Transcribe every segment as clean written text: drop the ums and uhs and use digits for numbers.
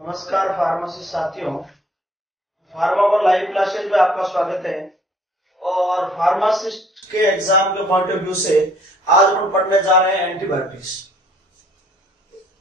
नमस्कार फार्मेसी साथियों, फार्मा पर लाइव क्लासेज में आपका स्वागत है। और फार्मासिस्ट के एग्जाम के पॉइंट ऑफ व्यू से आज हम पढ़ने जा रहे हैं एंटीबायोटिक्स।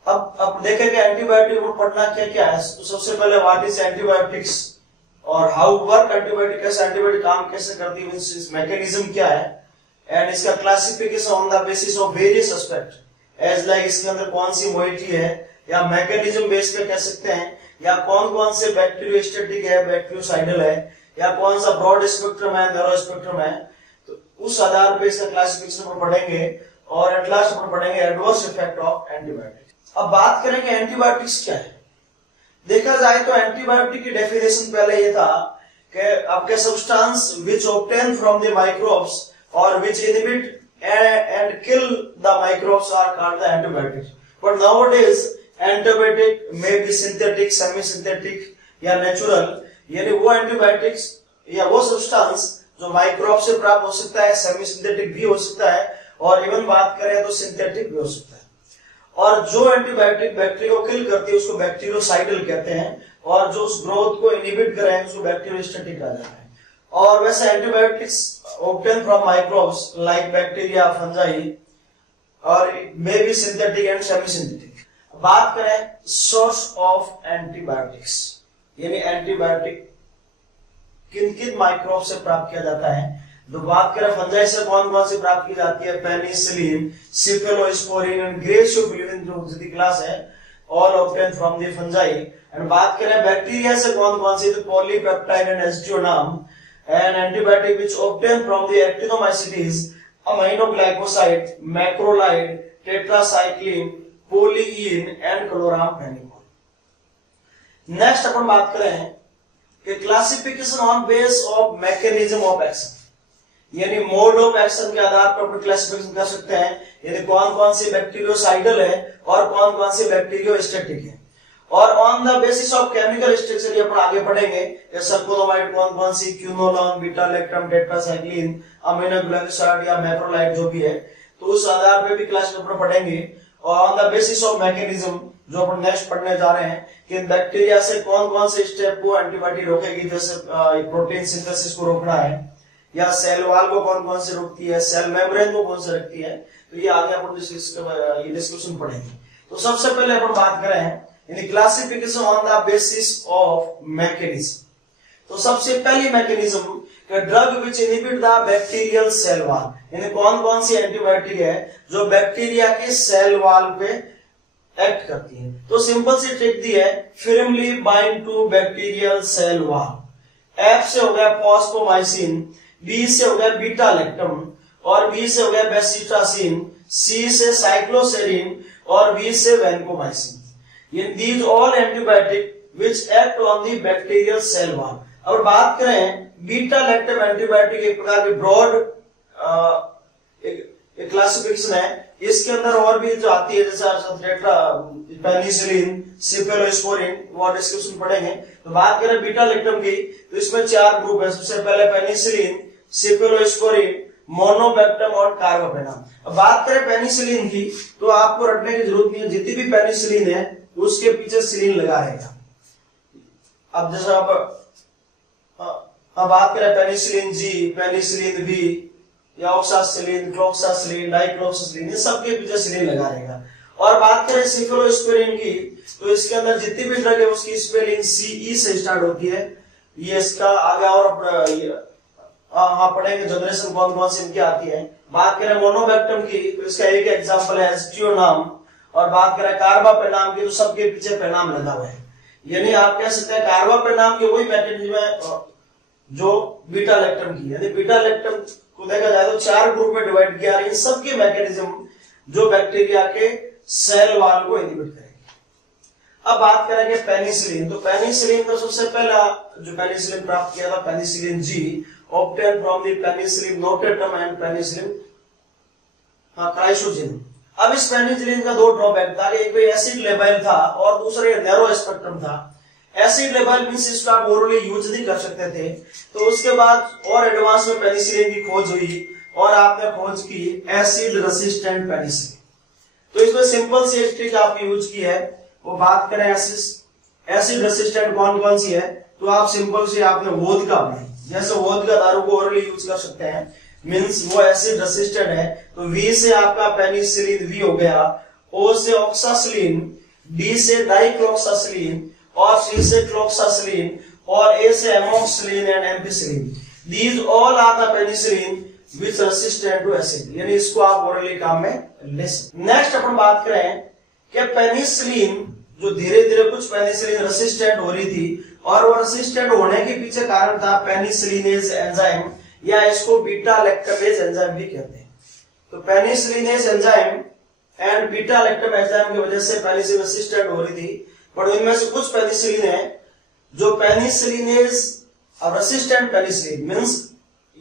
अब देखें कि एंटीबायोटिक को पढ़ना क्या क्या है। तो सबसे पहले व्हाट इज एंटीबायोटिक्स और हाउ वर्क एंटीबायोटिक, कैसे एंटीबायोटिक काम कैसे करती है, मींस मैकेनिज्म क्या है, एंड इसका classification on the basis of various aspect as like इसके अंदर कौन सी मोइटी है या मैकेनिज्म बेस पे कह सकते हैं, या कौन कौन से बैक्टीरियोस्टैटिक है, बैक्टीरियोसाइडल है, या कौन सा ब्रॉड स्पेक्ट्रम है, नैरो स्पेक्ट्रम है। तो उस आधार पे इसका क्लासिफिकेशन पर पढ़ेंगे और एट लास्ट पर पढ़ेंगे एडवर्स इफेक्ट ऑफ एंटीबायोटिक्स। अब बात करेंगे एंटीबायोटिक्स क्या है। देखा जाए तो एंटीबायोटिक की डेफिनेशन पहले ये था कि आपके substance which obtain from the microbes और which inhibit and kill the microbes are called the antibiotics. But nowadays antibiotic may be synthetic, semi-synthetic या natural, यानी वो एंटीबायोटिक्स या वो सब्सटेंस जो माइक्रोब से प्राप्त हो सकता है, सेमी सिंथेटिक भी हो सकता है और इवन बात करें तो सिंथेटिक भी हो सकता है। और जो एंटीबायोटिक बैक्टीरिया को किल करती है उसको बैक्टीरियोसाइडल कहते हैं, और जो उस ग्रोथ को इनहिबिट करें उसको बैक्टीरियोस्टैटिक कहा जाता है। और वैसे antibiotics obtained from microbes like bacteria, fungi और may be synthetic and semi-synthetic। बात करें source of antibiotics, यानी एंटीबायोटिक किन किन माइक्रोब से प्राप्त किया जाता है। तो बात करें फंजाई से कौन कौन से प्राप्त की जाती है, पेनिसिलिन, सिफेलोस्पोरिन एंड ग्रेशियोबिलिन जो जितनी क्लास है, all obtained from the fungi। And बात करें बैक्टीरिया से कौन कौन सी, तो polypeptide and aztreonam. An antibiotic which obtained from the actinomycetes, aminoglycoside, macrolide, tetracycline, polyene and chloramphenicol। Next अपन बात करें कि classification on base of mechanism of action, यानी मोड ऑफ एक्शन के आधार पर अपन क्लासिफिकेशन कर सकते हैं, यानी कौन कौन सी बैक्टीरियोसाइडल है और कौन कौन सी बैक्टीरियोस्टैटिक है। और on the basis of chemical structure ये अपन आगे पढ़ेंगे कि सल्फोनामाइड कौन कौन सी, क्यूनोलॉन, बीटा लैक्टम, टेट्रासाइक्लिन, अमीनोग्लाइकोसाइड या मैक्रोलाइड जो भी है, तो उस आधार पे भी क्लास में अपन पढ़ेंगे। और on the basis of mechanism जो अपन नेक्स्ट पढ़ने जा रहे हैं कि बैक्टीरिया से कौन कौन से स्टेप को एंटीबायोटिक रोकेगी, जैसे प्रोटीन सिंथेसिस को रोकना है, या सेल वॉल को कौन कौन से रोकती है, सेल मेम्ब्रेन को कौन से रखती है, तो ये आगे अपन डिस्कशन पढ़ेंगे। तो सबसे पहले अपन बात करें classification on the basis of mechanism. तो सबसे पहली mechanism drug which inhibit the bacterial cell wall, यानी कौन कौन सी एंटीबायोटिक है जो बैक्टीरिया के सेल वॉल पे एक्ट करती है। तो सिंपल सी ट्रिक दी है, firmly bind to bacterial cell wall. F से हो गया फॉस्फोमाइसिन, बी से हो गया बीटा लैक्टम, और बी से हो गया बेसिट्रासिन, सी से साइक्लोसेरिन और बी से vancomycin. These all antibiotic which act on the bacterial cell wall। अब बात करें बीटा लैक्टम एंटीबायोटिक एक प्रकार की ब्रॉड एक क्लासिफिकेशन है। इसके अंदर और भी जो आती है जैसे पेनिसिलिन, सिफेलोस्पोरिन, वो डिस्कशन पढ़ेंगे। तो बात करें बीटा लैक्टम की तो इसमें 4 ग्रुप है। सबसे पहले पेनिसिलिन, सिफेलोस्पोरिन, मोनोबैक्टम और कार्बापेनम। अब बात करें पेनिसिलिन की तो आपको रटने की जरूरत नहीं है, जितनी भी पेनिसिलिन है उसके पीछे सिलिन लगा रहेगा। अब जैसे अब बात करें पेनिसिलिन जी, पेनिसिलिन बी या ऑक्सासिलिन, क्लोक्सासिलिन, डाइक्लोक्सासिलिन, ये सबके पीछे सिलिन लगा रहेगा। और बात करें सिफेलोस्पोरिन की तो इसके अंदर जितनी भी ड्रग है उसकी स्पेलिंग सीई से स्टार्ट होती है। ये इसका आगे और हाँ पढ़ेंगे जनरेशन कौन कौन सी इनकी आती है। बात करें मोनोबैक्टम की तो इसका एक एग्जांपल है एस्टियोनाम। और बात करें कार्बापेनाम की तो सबके पीछे पेनाम लगा हुआ है, यानी आप कह सकते हैं कार्बापेनाम की वही मैकेनिज्म है जो बीटा लैक्टम की। यानी बीटा लैक्टम को देखा जाए तो 4 ग्रुप में डिवाइड किया, इन सबके मैकेनिज्म जो बैक्टीरिया के सेल वॉल को इनहिबिट करेंगे। अब बात करेंगे पेनिसिलिन। तो पेनिसिलिन का सबसे पहला जो पेनिसिलिन प्राप्त किया था penicillin G, obtained from the penicillin notatum and penicillin क्राइसोजिन। अब इस पेनिसिलिन का 2 ड्रॉबैक था, एक एसिड लेबल था और दूसरा नैरो स्पेक्ट्रम था। एसिड लेबल मींस इसको आप ओरली यूज नहीं कर सकते थे। तो उसके बाद और एडवांस में पेनिसिलिन की खोज हुई और आपने खोज की एसिड रेसिस्टेंट पेनिसिलिन। तो इसमें सिंपल सी ट्रिक आपने यूज की है, वो बात करें एसिड रेसिस्टेंट कौन कौन सी है, तो आप सिंपल से आपने वोदका बनाई, जैसे वोदका दारू को ओरली यूज कर सकते हैं, मींस वो एसिड रेसिस्टेंट है, तो वी से आपका पेनिसिलिन वी हो गया, ओ से ऑक्सासिलिन, डी से डाइक्लोक्सासिलिन, और सी से क्लोक्सासिलिन, और ए से amoxicillin and ampicillin. These all are the penicillin which resistant to acid, यानी इसको आप ओरली काम में ले सकते। नेक्स्ट अपन बात करें कि पेनिसिलिन जो धीरे धीरे कुछ पेनिसिलिन रेसिस्टेंट हो रही थी, और वो रेसिस्टेंट होने के पीछे कारण था पेनिसिलिनेज एंजाइम, या इसको बीटा लैक्टमेज एंजाइम भी कहते हैं। तो penicillinase enzyme and beta lactam enzyme की वजह से पेनिसिलिन रेसिस्टेंट हो रही थी, पर इनमें से कुछ पेनिसिलिन है जो पेनिसिलिनेज रेसिस्टेंट पेनिसिलिन, मींस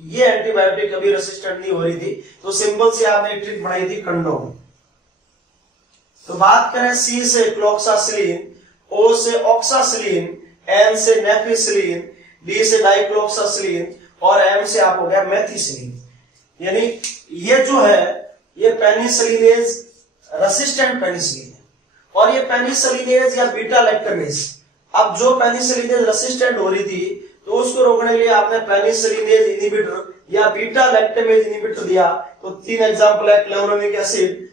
ये एंटीबायोटिक कभी रेसिस्टेंट नहीं हो रही थी, तो सिंपल सी आपने ट्रिक बनाई थी कंडोम। तो बात करें सी से क्लोक्सासिलिन, ओ से ऑक्सासिलिन, एन से नेफिसिलिन, डी से डाइक्लोक्सासिलिन, और एम से आप हो गया मेथिसिलिन, यानी ये जो है ये पेनिसिलिनेज रेसिस्टेंट पेनिसिलिन है। और ये पेनिसिलिनेज या बीटा लैक्टमेज, अब जो पेनिसिलिनेज रेसिस्टेंट हो रही थी तो उसको रोकने के लिए आपने पेनिसिलिनेज इनहिबिटर या बीटा लैक्टमेज इनहिबिटर दिया। तो 3 एग्जांपल है, क्लेवोनोमिक एसिड,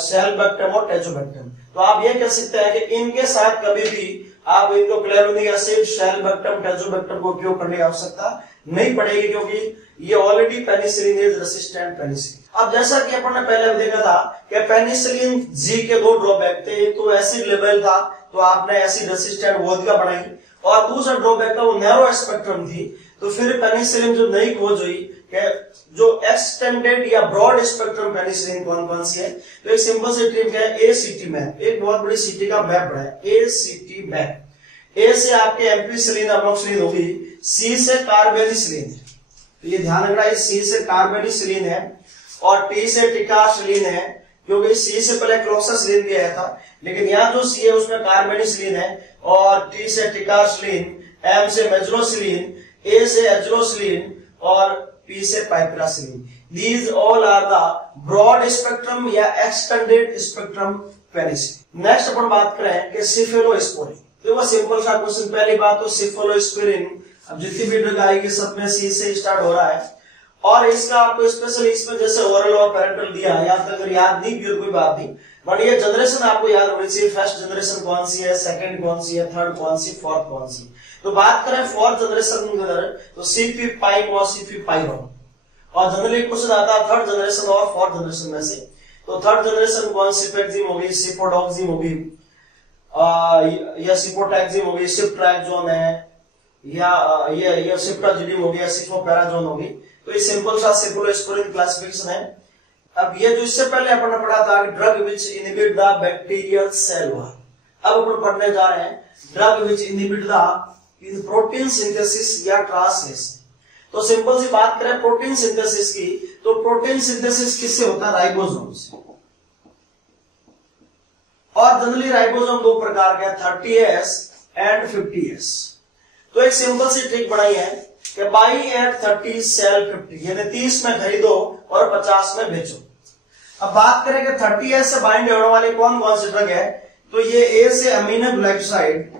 सेल्बेक्टम और टेजोबेक्टम। तो आप ये कह सकते हैं कि इनके साथ कभी भी आप इनको क्लेवोनोमिक एसिड, सेल्बेक्टम, टेजोबेक्टम को उपयोग करने की आवश्यकता नहीं पड़ेगी, क्योंकि ये ऑलरेडी पेनिसिलिनेज रेसिस्टेंट पेनिसिलिन। अब जैसा कि अपन ने पहले देखा था कि पेनिसिलिन जी के 2 ड्रॉबैक थे, एक तो एसिड लेवल था, तो आपने एसिड रेसिस्टेंट वोदका बनाई, और दूसरा ड्रॉबैक था वो नैरो स्पेक्ट्रम थी। तो फिर पेनिसिलिन जो नई खोज हुई कि जो एक्सटेंडेड या ब्रॉड स्पेक्ट्रम पेनिसिलिन कौन कौन सी है, तो एक सिंपल सी ट्रिक है एसीटी मैप, एक बहुत बड़ी सिटी का मैप बना है एसीटी मैप। ए से आपके एम्पिसिलिन अमोक्सिलिन होगी, सी से कार्बेनिसिलिन है, तो ये ध्यान रखना, इस सी से कार्बेनिसिलिन है, और टी से टिकासिलिन है, क्योंकि सी से पहले क्लोक्सासिलिन भी आया था, लेकिन यहाँ जो सी है उसमें कार्बेनिसिलिन है, और टी से टिकासिलिन, एम से मेजलोसिलिन, ए से एजलोसिलिन, और पी से piperacillin. These all are the broad spectrum या एक्सटेंडेड स्पेक्ट्रम पेनिसिलिन। नेक्स्ट अपन बात करें कि सिफेलोस्पोरिन, तो वो सिंपल सा क्वेश्चन। पहली बात तो सिफेलोस्पोरिन, अब जितनी भी ड्रग आएगी सब में सी से स्टार्ट हो रहा है, और इसका आपको स्पेशली इसमें जैसे ओरल और पैरेंटल दिया, या अगर याद नहीं किया कोई बात नहीं, बट ये जनरेशन आपको याद होनी चाहिए, फर्स्ट जनरेशन कौन सी है, सेकंड कौन सी है, थर्ड कौन सी, फोर्थ कौन सी। तो बात करें फोर्थ जनरेशन के अंदर, तो सीफीपाइन और सीफीपाइरोन, और जनरली क्वेश्चन आता है थर्ड जनरेशन और फोर्थ जनरेशन में से। तो थर्ड जनरेशन कौन, सिपेक्जिम होगी, सिपोडोक्सिम होगी, या सिपोटैक्सिम होगी, सिप्ट्रैक्सोन है, या ये सिप्टाजिडिम होगी, या सिफोपेराजोन होगी। तो ये सिंपल सा सिफेलोस्पोरिन क्लासिफिकेशन है। अब ये जो इससे पहले अपन ने पढ़ा था drug which inhibit the bacterial cell wall, अब अपन पढ़ने जा रहे हैं drug which inhibit the in protein synthesis या ट्रांसलेशन। तो सिंपल सी बात करें प्रोटीन सिंथेसिस की, तो प्रोटीन सिंथेसिस किससे होता है, राइबोसोम से, और जनरली राइबोसोम 2 प्रकार के, 30S एंड 50S। तो एक सिंपल सी ट्रिक बनाई है कि बाई एट 30 सेल 50, यानी 30 में खरीदो और 50 में बेचो। अब बात करें कि 30S से बाइंड होने वाली कौन कौन सी ड्रग है, तो ये ए से अमीनोग्लाइकोसाइड,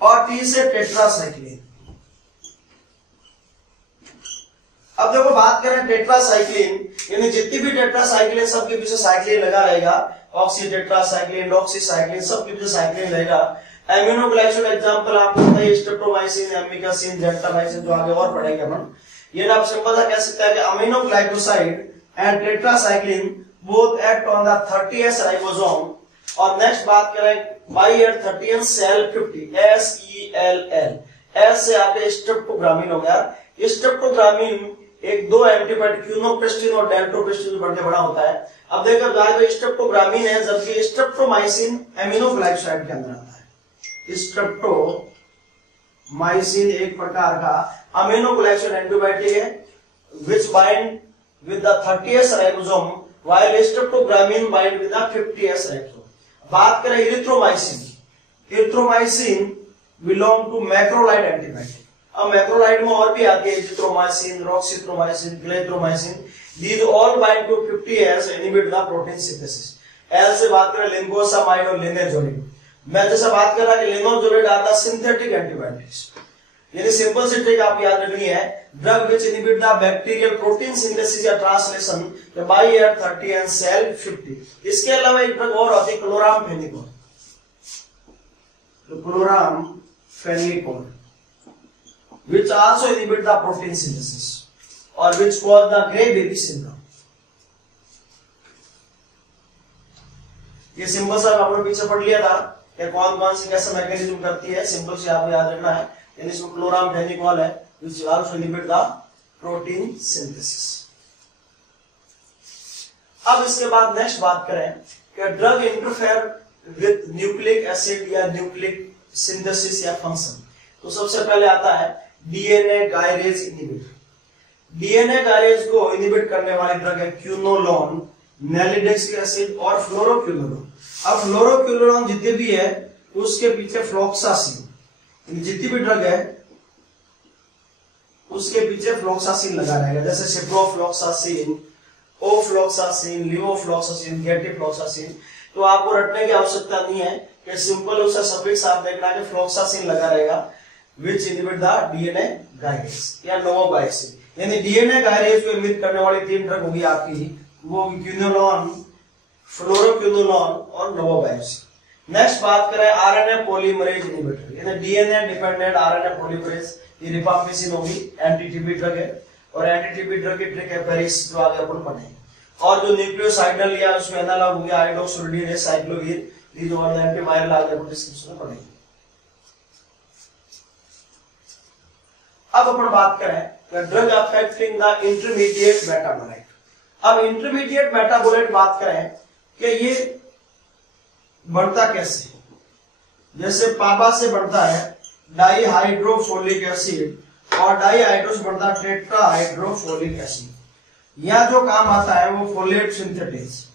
और टी से टेट्रासाइक्लिन। अब देखो बात करें टेट्रासाइक्लिन, यानी जितनी भी टेट्रासाइक्लिन सबके पीछे साइक्लिन लगा रहेगा, ऑक्सी टेट्रासाइक्लिन, डॉक्सीसाइक्लिन, सबके पीछे साइक्लिन रहेगा। एमिनोग्लाइकोसाइड एग्जांपल आपको पता है स्ट्रेप्टोमाइसिन, एमिकासिन, जेंटामाइसिन, जो आगे और पढ़ेंगे अपन। ये आप सिंपल सा कह सकते हैं कि aminoglycoside and tetracycline both act on the 30S ribosome. और नेक्स्ट बात करें by at 30 cell 50, SELL, S से आपके स्ट्रेप्टोग्रामिन हो गया। स्ट्रेप्टोग्रामिन एक 2 एंटीबायोटिक क्यूनोप्रेस्टिन और डेल्ट्रोप्रेस्टिन बढ़ के बड़ा होता है। अब देखो जाए तो स्ट्रेप्टोग्रामिन है, जबकि स्ट्रेप्टोमाइसिन एमिनोग्लाइकोसाइड के अंदर आता है। स्ट्रेप्टोमाइसिन एक प्रकार का अमीनोग्लाइकोसाइड एंटीबायोटिक है which bind with the 30S ribosome while streptogramin bind with the 50S ribosome. बात करें erythromycin, erythromycin belong to macrolide antibiotic. अब मैक्रोलाइड में और भी आती है azithromycin, roxithromycin, clarithromycin. These all bind to 50S, inhibit the protein synthesis. L से बात करें लिंगोसामाइड और लिनेजोलिड। मैं जैसा बात कर रहा कि लिनोजोलिड आता सिंथेटिक एंटीबायोटिक्स, यानी सिंपल सी ट्रिक आप याद रखनी है, drug which inhibit the bacterial protein synthesis या ट्रांसलेशन बाय एट 30 एंड सेल 50। इसके अलावा एक ड्रग और होती है chloramphenicol, chloramphenicol which also inhibit the protein synthesis or which cause the gray baby syndrome। ये सिंपल सा आपने पीछे पढ़ लिया था कि कौन कौन सी कैसे मैकेनिज्म करती है, सिंपल से आपको याद रखना है। यानी इसमें क्लोरामफेनिकोल है which also inhibit the protein synthesis। अब इसके बाद नेक्स्ट बात करें कि drug interfere with nucleic acid या न्यूक्लिक सिंथेसिस या फंक्शन। तो सबसे पहले आता है DNA gyrase inhibitor. DNA gyrase को इनहिबिट करने वाली ड्रग है क्यूनोलोन, नैलिडेक्सिक एसिड और फ्लोरोक्विनोलोन। अब फ्लोरोक्विनोलोन जितने भी है उसके पीछे फ्लोक्सासिन, जितनी भी ड्रग है उसके पीछे फ्लोक्सासिन लगा रहेगा, जैसे सिप्रोफ्लोक्सासिन, ओफ्लोक्सासिन, लिवोफ्लोक्सासिन, गेटिफ्लोक्सासिन। तो आपको रटने की आवश्यकता नहीं है कि सिंपल उसका सफिक्स आप देखना है कि फ्लोक्सासिन लगा रहेगा which inhibit the DNA gyrase या नोवोबाइसिन। यानी डीएनए गायरेज को इनहिबिट करने वाली तीन ड्रग होगी आपकी, वो क्यूनोलोन, फ्लोरोक्विनोलोन और नोवोबाइसिन। नेक्स्ट बात करें आरएनए पॉलीमरेज इनहिबिटर, यानी डीएनए डिपेंडेंट आरएनए पॉलीमरेज। ये रिफाम्पिसिन होगी, एंटीटीबी ड्रग है और एंटीटीबी ड्रग की ट्रिक है पेरिस, जो आगे अपन पढ़ेंगे। और जो न्यूक्लियोसाइडल या उसमें एनालॉग हो गया idoxuridine, acyclovir, these all the antiviral आगे अपन डिस्कशन में पढ़ेंगे। अब अपन बात करें drug affecting the intermediate metabolite. अब इंटरमीडिएट मेटाबोलाइट बात करें कि ये बढ़ता कैसे, जैसे पापा से बढ़ता है डाईहाइड्रोफोलिक एसिड और डाईहाइड्रो से बढ़ता है टेट्राहाइड्रोफोलिक एसिड। यह जो काम आता है वो फोलेट सिंथेटेज,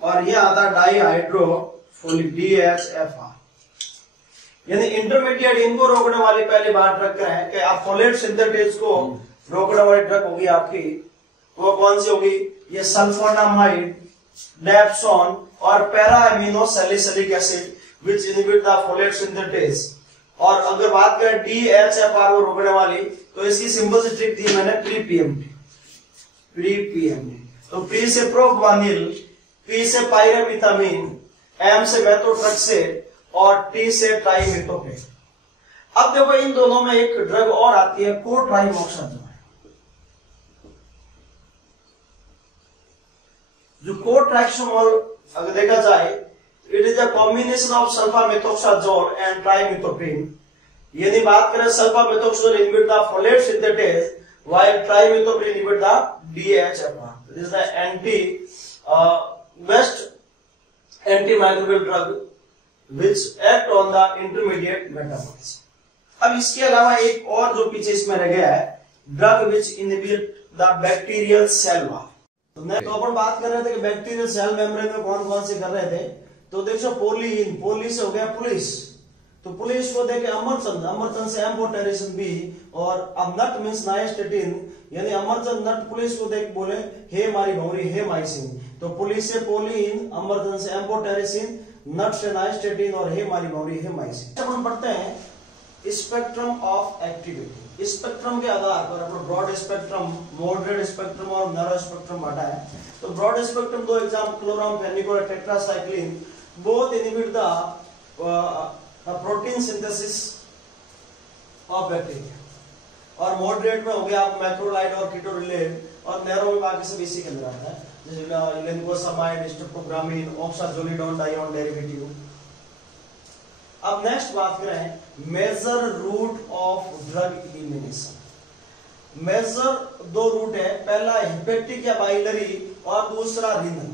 और यह आता है डाईहाइड्रोफोलिक DHFR। यानी इंटरमीडिएट इनको रोकने वाली पहली बात ड्रग क्या है कि आप फोलेट सिंथेटेज को रोकने वाली ड्रग होगी आपकी, वो कौन सी होगी, ये सल्फोनामाइड, डेप्सोन और para amino salicylic acid which inhibit the folate synthetase. और अगर बात करें DHFR को रोकने वाली, तो इसकी सिंपल सी ट्रिक दी मैंने प्री पीएमटी। तो प्री से प्रोग्वानिल, पी से पायरेमिथामिन, एम से मेथोट्रेक्सेट और टी से ट्राइमेथोप्रेट। अब देखो इन दोनों में एक ड्रग और आती है कोट्राइमोक्साजोल। जो कोट्राइमोक्साजोल अगर देखा जाए, it is a combination of sulfamethoxazole and ट्राइमेथोप्रिन। यानी बात करें sulfamethoxazole inhibit the folate synthetase while ट्राइमेथोप्रिन inhibit the DHFR। This is the best antimicrobial drug which act on the intermediate metabolism। अब इसके अलावा एक और जो पीछे इसमें रह गया है, drug which inhibit the bacterial cell wall। तो अपन बात कर रहे थे कि बैक्टीरियल सेल मेम्ब्रेन में कौन कौन से कर रहे थे। तो देखो पोलिन, पोली से हो गया पुलिस, तो पुलिस को देखे अमरचंद, अमरचंद से एम्फोटेरिसिन बी, और अब नट मींस नाइस्टेटिन, यानी अमरचंद नट पुलिस को देख बोले हे मारी भौरी हे माइसिन। तो पुलिस से पोलिन, अमरचंद से एम्फोटेरिसिन, नट से नाइस्टेटिन और हे मारी भौरी हे माइसिन। अपन पढ़ते हैं स्पेक्ट्रम ऑफ एक्टिविटी। स्पेक्ट्रम के आधार पर अपन ब्रॉड स्पेक्ट्रम, मॉडरेट स्पेक्ट्रम और नैरो स्पेक्ट्रम बांटा है। तो ब्रॉड स्पेक्ट्रम दो example chloramphenicol, tetracycline, both inhibit the protein synthesis of bacteria. और मॉडरेट में हो गया आप मैक्रोलाइड और कीटोरिलेट, और नैरो में बाकी सब इसी के अंदर आता है, जैसे लिंगोसामाइड, स्ट्रेप्टोग्रामिन, ऑक्साजोलिडोन डाइऑन डेरिवेटिव। अब नेक्स्ट बात करें major route of drug elimination. Major दो रूट है, पहला हिपेटिक या बाइलरी और दूसरा रीनल।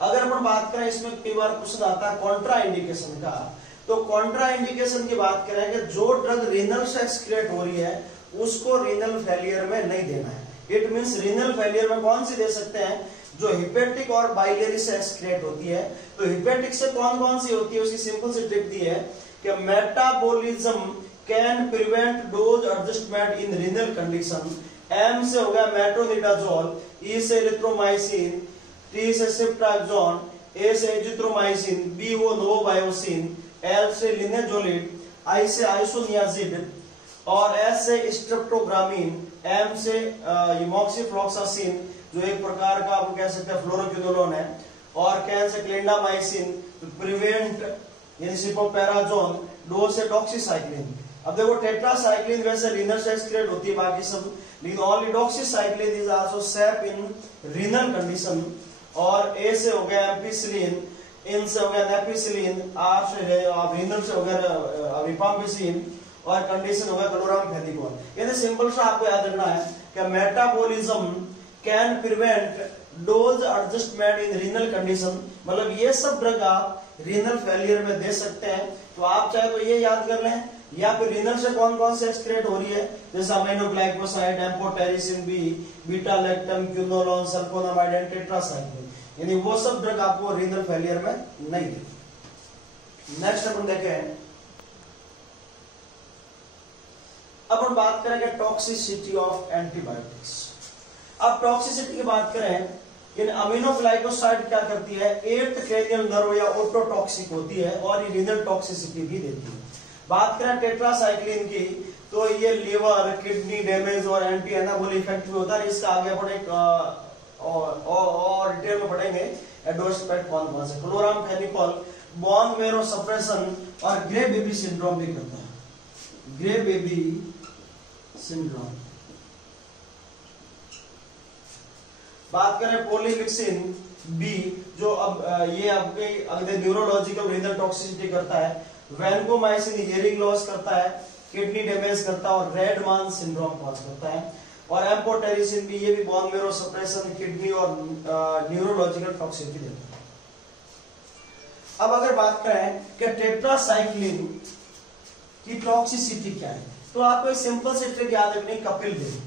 अगर अपन बात करें इसमें कई बार क्वेश्चन आता है कॉन्ट्रा इंडिकेशन का, तो कॉन्ट्रा इंडिकेशन की बात करें कि जो ड्रग रीनल से एक्सक्रीट हो रही है उसको रीनल फेलियर में नहीं देना है। इट मींस रीनल फेलियर में कौन सी दे सकते हैं, जो हिपेटिक और बाइलरी से एक्सक्रीट होती है। तो हिपेटिक से कौन कौन सी होती है, उसकी सिंपल सी ट्रिक दी है कि metabolism can prevent dose adjustment in renal condition M से हो गया मेट्रोनिडाजोल, E से एरिथ्रोमाइसिन, T से सिप्टाक्सोन, A से एजिथ्रोमाइसिन, B वो नोवाबायोसिन, L से लिनेजोलिड, I से आइसोनियाजिड और S से स्ट्रेप्टोग्रामिन, M से इमॉक्सिफ्लॉक्सासिन जो एक प्रकार का आप कह सकते हैं फ्लोरोक्विनोलोन है, और K से क्लिंडामाइसिन टू प्रिवेंट यानी सिपोपेराजोन, डो से डॉक्सीसाइक्लिन। अब देखो टेट्रासाइक्लिन वैसे रीनल से एक्सक्रीट होती है बाकी सब, लेकिन only doxycycline is also safe in renal condition. और ए से हो गया एम्पिसिलिन, इन से हो गया नेपिसिलिन, आर से रीनल से हो गया रिफाम्पिसिन और कंडीशन हो गया क्लोरामफेनिकोल। यानी सिंपल सा आपको याद रखना है कि metabolism can prevent dose adjustment in renal condition, मतलब ये सब ड्रग आप रीनल फेलियर में दे सकते हैं। तो आप चाहे तो ये याद कर लें, या फिर रीनल से कौन कौन से एक्सक्रीट हो रही है, जैसे aminoglycoside, amphotericin B, beta lactam, quinolone, sulfonamide and tetracycline, यानी वो सब ड्रग आपको रीनल फेलियर में नहीं देगी। नेक्स्ट अपन देखें, अब हम बात करेंगे टॉक्सिसिटी ऑफ एंटीबायोटिक्स। अब टॉक्सिसिटी की बात करें, इन अमीनोग्लाइकोसाइड क्या करती है, 8th क्रेनियल नर्व या ऑटोटॉक्सिक होती है और ये रीनल टॉक्सिसिटी भी देती है। बात करें टेट्रासाइक्लिन की, तो ये लीवर, किडनी डैमेज और एंटी एनाबोलिक इफेक्ट भी होता है। इसका आगे अपन और डिटेल में पढ़ेंगे एडवर्स कौन कौन से। क्लोरामफेनिकोल बोन मेरो सप्रेशन और ग्रे बेबी सिंड्रोम भी करता है, ग्रे बेबी सिंड्रोम। बात करें पोलीमिक्सिन बी, जो अब ये आपके अगले न्यूरोलॉजिकल रीनल टॉक्सिसिटी करता है। वैनकोमाइसिन हियरिंग लॉस करता है, किडनी डैमेज करता है और रेडमान सिंड्रोम कॉज करता है। और एम्फोटेरिसिन बी, ये भी बोन मेरो सप्रेशन, किडनी और न्यूरोलॉजिकल टॉक्सिसिटी देता है। अब अगर बात करें कि टेट्रासाइक्लिन की टॉक्सिसिटी क्या है, तो आपको एक सिंपल से ट्रिक याद रखनी, कपिल देव।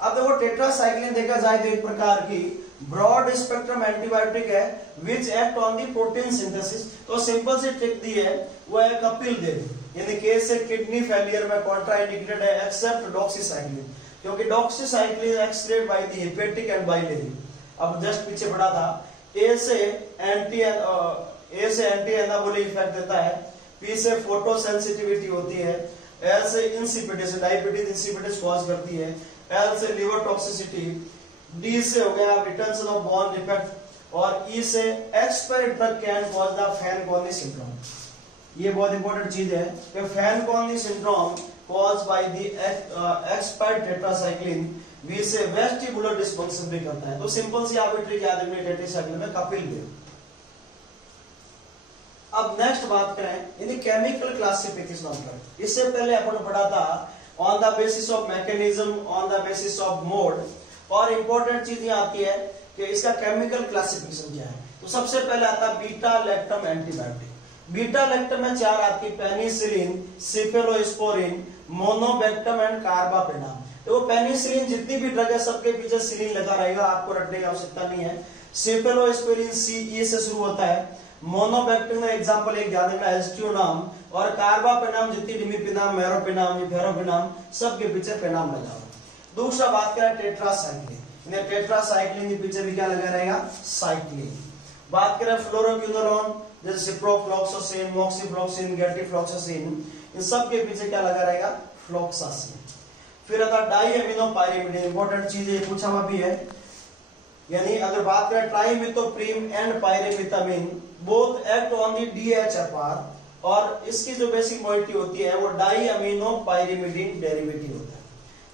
अब देखो टेट्रासाइक्लिन देखा जाए तो एक प्रकार की ब्रॉड स्पेक्ट्रम एंटीबायोटिक है which act on the protein synthesis. तो सिंपल सी ट्रिक दी है वो है कपिल देव, यानी केस से किडनी फेलियर में कॉन्ट्राइंडिकेटेड है एक्सेप्ट डॉक्सीसाइक्लिन, क्योंकि doxycycline excreted by the hepatic and biliary. अब जस्ट पीछे पढ़ा था, ए से एंटी एनाबोलिक इफेक्ट देता है, पी से फोटो सेंसिटिविटी होती है, एल से इंसिपिडेस डायबिटीज इंसिपिडेस कॉज करती है, एल से लिवर टॉक्सिसिटी, डी से हो गया रिटर्न ऑफ बोन डिफेक्ट और ई से expired drug can cause the Fanconi syndrome. ये बहुत इंपॉर्टेंट चीज है कि Fanconi syndrome cause by the expired tetracycline, V से वेस्टिबुलर डिस्फंक्शन भी करता है। तो सिंपल सी आप ट्रिक याद रखनी टेट्रासाइक्लिन में कपिल देव। अब नेक्स्ट बात करें यानी केमिकल क्लासिफिकेशन ऑफ ड्रग। इससे पहले अपन पढ़ा था on the basis of mechanism, on the basis of mode, और इंपॉर्टेंट चीज ये आती है कि इसका केमिकल क्लासिफिकेशन क्या है। तो सबसे पहले आता है beta lactam antibiotic. Beta lactam में 4 आती है, penicillin, cephalosporin, monobactam and carbapenem. तो पेनिसिलिन जितनी भी ड्रग है सबके पीछे सिलिन लगा रहेगा, आपको रटने की आवश्यकता नहीं है। सिफेलोस्पोरिन सी ई से शुरू होता है, मोनोबैक्टीरियम का एग्जांपल एक ध्यान रखना एस्टियोनाम, और कार्बापेनम जितनी डिमिपेनम, मेरोपेनम, फेरोपेनम सबके पीछे पेनम लगा हुआ। दूसरा बात करें टेट्रासाइक्लिन, टेट्रासाइक्लिन के पीछे भी क्या लगा रहेगा, साइक्लिन। बात करें फ्लोरोक्विनोलोन जैसे सिप्रोफ्लॉक्सासिन, मोक्सीफ्लॉक्सिन, गेल्टिफ्लॉक्सासिन, इन सब के पीछे क्या लगा रहेगा, फ्लॉक्सासिन। फिर आता डाइएमिनोपाइरिमिडिन, इंपॉर्टेंट चीज है, पूछा हुआ भी है। यानी अगर बात करें trimethoprim and pyrimethamine both act on the DHFR, और इसकी जो बेसिक मॉइटी होती है वो डाइएमिनोपाइरिमिडिन डेरिवेटिव होता है।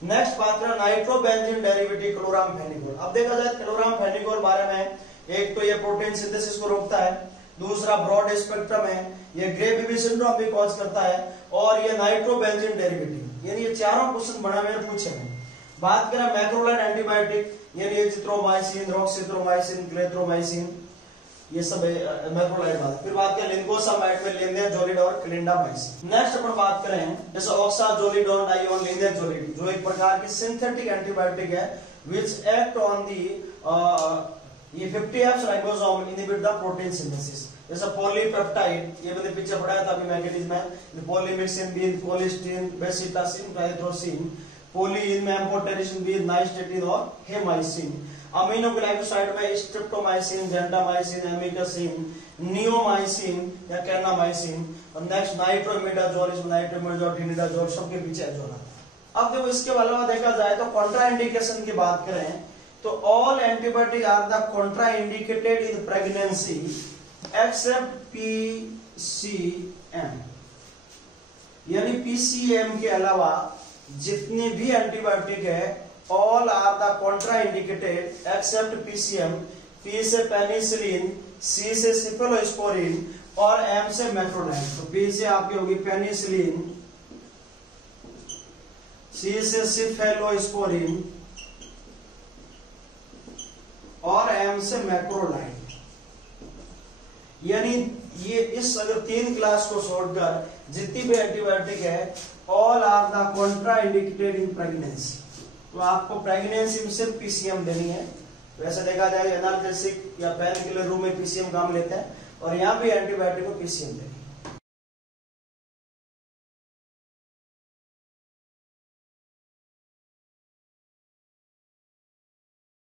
नेक्स्ट बात करें नाइट्रोबेंजीन डेरिवेटिव क्लोरामफेनिकोल। अब देखा जाए क्लोरामफेनिकोल बारे में, एक तो ये प्रोटीन सिंथेसिस को रोकता है, दूसरा ब्रॉड स्पेक्ट्रम है, ये ग्रे बेबी सिंड्रोम भी कॉज करता है, और ये नाइट्रोबेंजीन डेरिवेटिव, यानी ये चारों क्वेश्चन बना में पूछे हैं। बात करें मैक्रोलाइड एंटीबायोटिक, यानी एजिथ्रोमाइसिन, रॉक्सिथ्रोमाइसिन, क्लेथ्रोमाइसिन, ये सब मैक्रोलाइड बात। फिर बात करें लिंकोसामाइड में लिंदेजोलिड और क्लिंडामाइसिन। नेक्स्ट अपन बात करें जैसे ऑक्साजोलिडोन डाइओन लिंदेजोलिड, जो एक प्रकार की सिंथेटिक एंटीबायोटिक है विच एक्ट ऑन दी ये 50F ribosome inhibit the protein synthesis. जैसे पॉलीपेप्टाइड, ये मैंने पीछे पढ़ाया था अभी मैकेनिज्म में, polymyxin, B, colistin, bacitracin, tyrothricin, polyene, amphotericin, B, nystatin और हेमाइसिन। अमीनोग्लाइकोसाइड में स्ट्रिप्टोमाइसिन, जेंटामाइसिन, एमिकासिन, नियोमाइसिन या कैनामाइसिन। और नेक्स्ट नाइट्रोमिडाजोल, इसमें नाइट्रोमिडाजोल, ठिनिडाजोल, सबके पीछे एजोल आता है। अब देखो इसके अलावा देखा जाए तो कॉन्ट्राइंडिकेशन की बात करें तो all antibiotic are the contraindicated in pregnancy except PCM, यानी पीसीएम के अलावा जितने भी एंटीबायोटिक है all are the contraindicated except PCM. P से पेनिसिलिन, सी से सिफेलोस्पोरिन और एम से मैक्रोलाइड। तो पी से आपकी होगी पेनिसिलिन, सी से सिफेलोस्पोरिन और एम से मैक्रोलाइड। यानी ये इस अगर 3 क्लास को छोड़कर जितनी भी एंटीबायोटिक है all are the contraindicated in pregnancy. तो आपको प्रेगनेंसी में सिर्फ पीसीएम देनी है। वैसे देखा जाए एनाल्जेसिक या पेन किलर रूम में पीसीएम काम लेते हैं और यहाँ भी एंटीबायोटिक को पीसीएम देंगे।